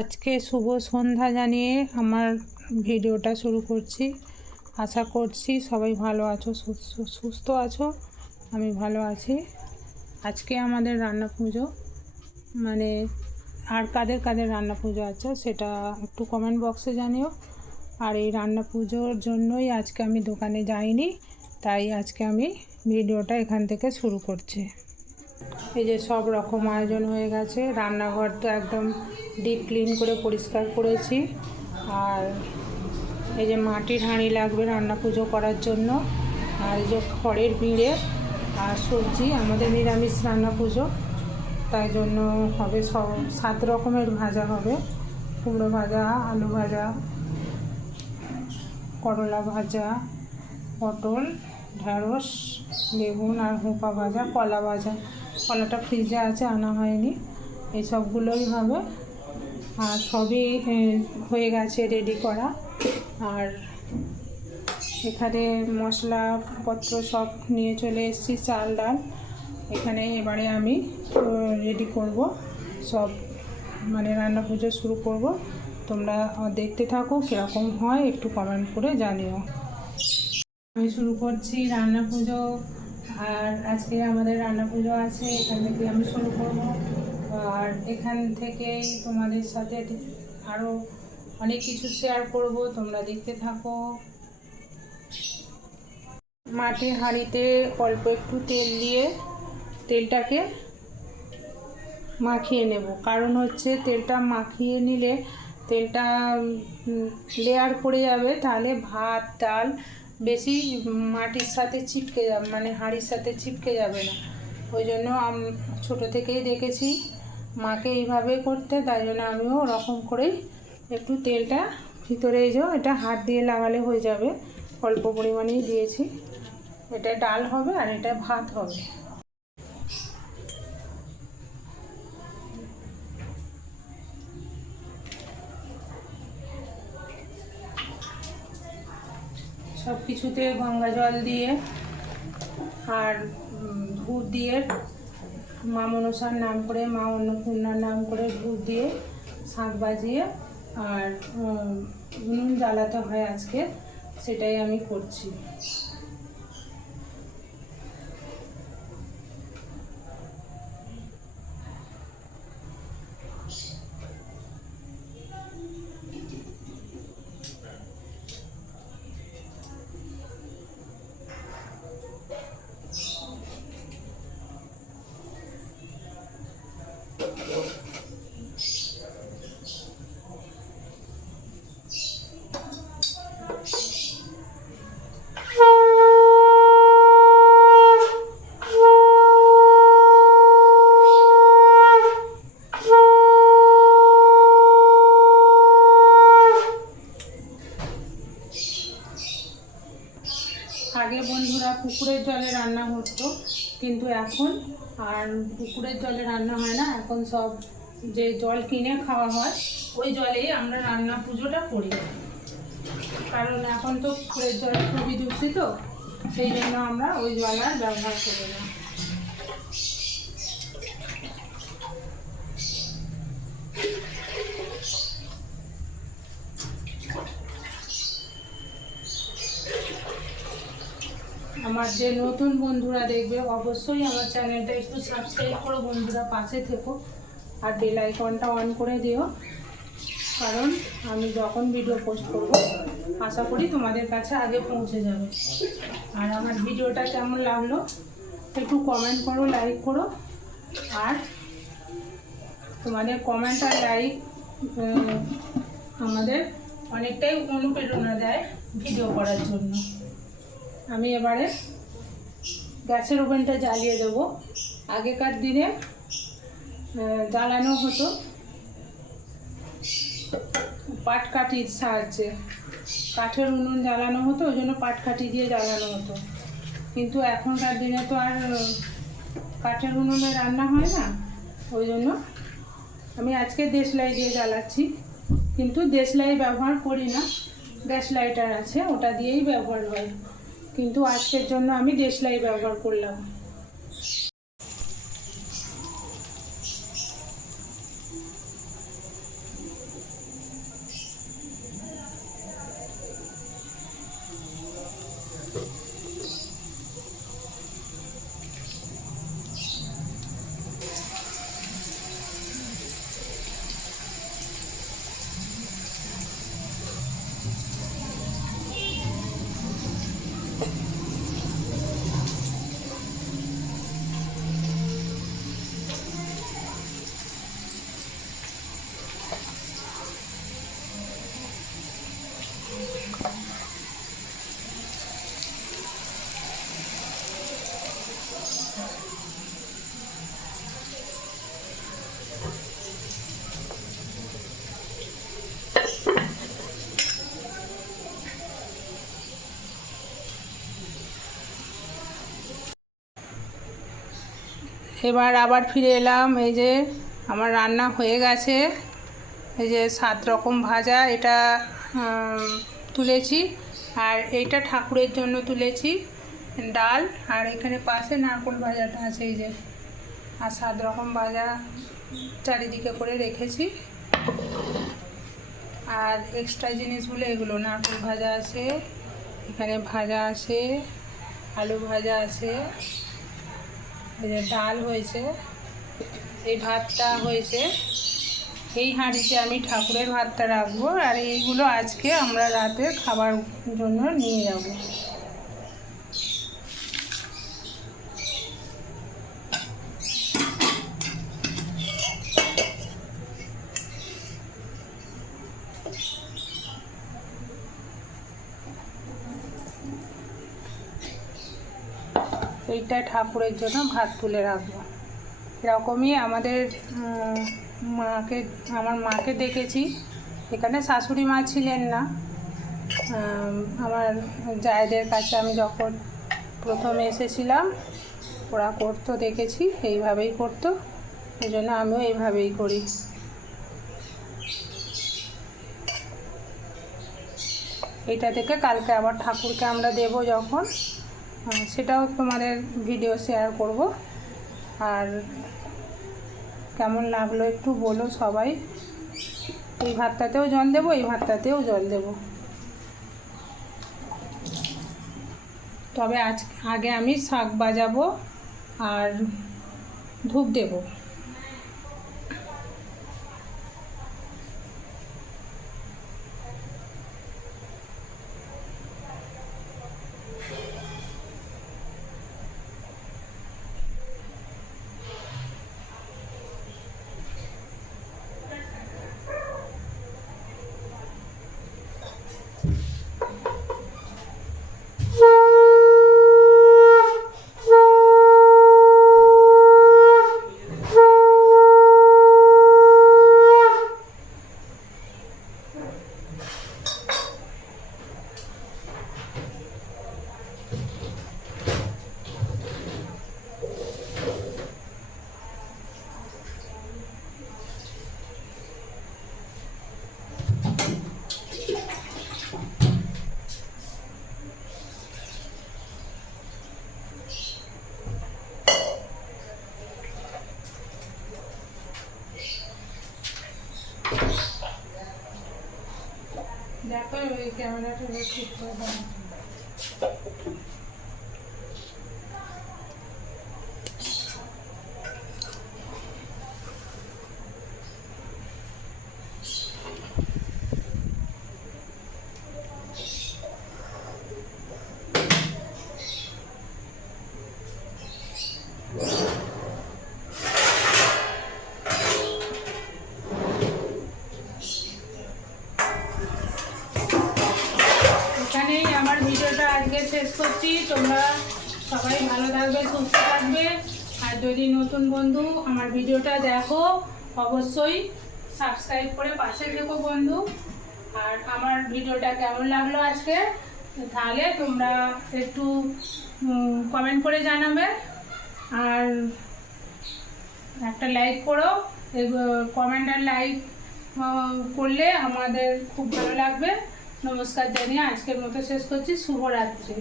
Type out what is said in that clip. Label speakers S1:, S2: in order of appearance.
S1: আজকে শুভ সন্ধ্যা জানিয়ে আমার ভিডিওটা শুরু করছি। আশা করছি সবাই ভালো আছো, সুস্থ আছো, আমি ভালো আছি। আজকে আমাদের রান্না পুজো। মানে আর কাদের কাদের রান্না পুজো আছে সেটা একটু কমেন্ট বক্সে জানিও। আর এই রান্না পুজোর জন্যই আজকে আমি দোকানে যাইনি, তাই আজকে আমি ভিডিওটা এখান থেকে শুরু করছি। এই যে সব রকম আয়োজন হয়ে গেছে। রান্নাঘর তো একদম ডিপ ক্লিন করে পরিষ্কার করেছি। আর এই যে মাটির হাঁড়ি লাগবে রান্না পুজো করার জন্য। আর এই যে খড়ের বিঁড়ে আর সবজি, আমাদের নিরামিষ রান্না পুজো। তাই জন্য হবে সব, সাত রকমের ভাজা হবে। কুমড়ো ভাজা, আলু ভাজা, করলা ভাজা, পটল ঢ্যাঁড়স বেগুন আর হোপা ভাজা, কলা ভাজা। কলাটা ফ্রিজে আছে, আনা হয়নি। এই সবগুলোই হবে। আর সবই হয়ে গেছে রেডি করা। আর এখানে মশলাপত্র সব নিয়ে চলে এসেছি, চাল, ডাল। এখানে এবারে আমি রেডি করব। সব মানে রান্না পুজো শুরু করব। তোমরা দেখতে থাকো, কীরকম হয়, একটু কমেন্ট করে জানিও। আমি শুরু করছি রান্না পুজো। আর আজকে আমাদের রান্না পুজো আছে, এখান থেকে আমি শুরু করব। আর এখান থেকেই তোমাদের সাথে আরও অনেক কিছু শেয়ার করব, তোমরা দেখতে থাকো। মাটির হাঁড়িতে অল্প একটু তেল দিয়ে তেলটাকে মাখিয়ে নেব। কারণ হচ্ছে তেলটা মাখিয়ে নিলে তেলটা লেয়ার পড়ে যাবে, তাহলে ভাত, ডাল বেশি মাটির সাথে চিপকে যাবে মানে হাঁড়ির সাথে চিপকে যাবে না। ওই জন্য ছোটো থেকেই দেখেছি। মাকে এইভাবে করতে, তাই জন্য আমিও ওরকম করেই একটু তেলটা ভিতরে যাও এটা হাত দিয়ে লাগালে হয়ে যাবে। অল্প পরিমাণেই দিয়েছি। এটা ডাল হবে আর এটা ভাত হবে। সব কিছুতে গঙ্গা জল দিয়ে আর ধূপ দিয়ে মা মনসার নাম করে, মা অন্নপূর্ণার নাম করে ধূপ দিয়ে শাঁখ বাজিয়ে আর নুন জ্বালাতে হয় আজকে, সেটাই আমি করছি। রান্না হতো। কিন্তু এখন আর পুকুরের জলে রান্না হয় না। এখন সব যে জল কিনে খাওয়া হয়, ওই জলেই আমরা রান্না পুজোটা করি। কারণ এখন তো পুকুরের জল খুবই দূষিত, সেই জন্য আমরা ওই জল আর ব্যবহার করি না। আমার যে নতুন বন্ধুরা দেখবে, অবশ্যই আমার চ্যানেলটা একটু সাবস্ক্রাইব করো বন্ধুরা, পাশে থেকো। আর বেল আইকনটা অন করে দিও, কারণ আমি যখন ভিডিও পোস্ট করব, আশা করি তোমাদের কাছে আগে পৌঁছে যাবে। আর আমার ভিডিওটা কেমন লাগল, একটু কমেন্ট করো লাইক করো। আর তোমাদের কমেন্ট আর লাইক আমাদের অনেকটাই অনুপ্রেরণা দেয় ভিডিও করার জন্য। আমি এবারে গ্যাসের ওভেনটা জ্বালিয়ে দেবো। আগেকার দিনে জ্বালানো হতো পাটকাঠির সাহায্যে। কাঠের উনুন জ্বালানো হতো, ওই জন্য পাটকাঠি দিয়ে জ্বালানো হতো। কিন্তু এখনকার দিনে তো আর কাঠের উনুনে রান্না হয় না, ওই জন্য আমি আজকে দেশলাই দিয়ে জ্বালাচ্ছি। কিন্তু দেশলাই ব্যবহার করি না, গ্যাস লাইটার আছে, ওটা দিয়েই ব্যবহার হয়। কিন্তু আজকের জন্য আমি দেশলাই ব্যবহার করলাম। এবার আবার ফিরে এলাম, এই যে আমার রান্না হয়ে গেছে। এই যে সাত রকম ভাজা, এটা তুলেছি। আর এইটা ঠাকুরের জন্য তুলেছি। ডাল, আর এখানে পাশে নারকোল ভাজাটা আছে, এই যে আর সাত রকম ভাজা চারিদিকে করে রেখেছি। আর এক্সট্রা জিনিসগুলো এগুলো, নারকেল ভাজা আছে, এখানে ভাজা আছে, আলু ভাজা আছে, এই যে ডাল হয়েছে, এই ভাতটা হয়েছে। এই হাঁড়িতে আমি ঠাকুরের ভাতটা রাখব আর এইগুলো আজকে আমরা রাতে খাবার জন্য নিয়ে যাব। এইটা ঠাকুরের জন্য ভাত তুলে রাখব। এরকমই আমাদের মাকে, আমার মাকে দেখেছি। এখানে শাশুড়ি মা ছিলেন না। আমার জায়দের কাছে আমি যখন প্রথমে এসেছিলাম, ওরা করতো, দেখেছি, এইভাবেই করতো। এই জন্য আমিও এইভাবেই করি। এটা থেকে কালকে আবার ঠাকুরকে আমরা দেব যখন। সেটাও তোমাদের ভিডিও শেয়ার করব। আর কেমন লাগল একটু বলো সবাই। এই ভাতটাতেও জল দেবো, এই ভাতটাতেও জল দেবো। তবে আজ, আগে আমি শাক বাজাবো আর ধূপ দেবো দেখো ওই ক্যামেরাটা ঠিক করে দাও এখানেই আমার ভিডিওটা আজকে শেষ করছি। তোমরা সবাই ভালো থাকবে, সুস্থ থাকবে। আর যদি নতুন বন্ধু আমার ভিডিওটা দেখো, অবশ্যই সাবস্ক্রাইব করে পাশে থেকো বন্ধু। আর আমার ভিডিওটা কেমন লাগল আজকে? তাহলে তোমরা একটু কমেন্ট করে জানাবে। আর একটা লাইক করো। কমেন্ট আর লাইক করলে আমাদের খুব ভালো লাগবে। নমস্কার জানিয়ে আজকের মতো শেষ করছি। শুভরাত্রি।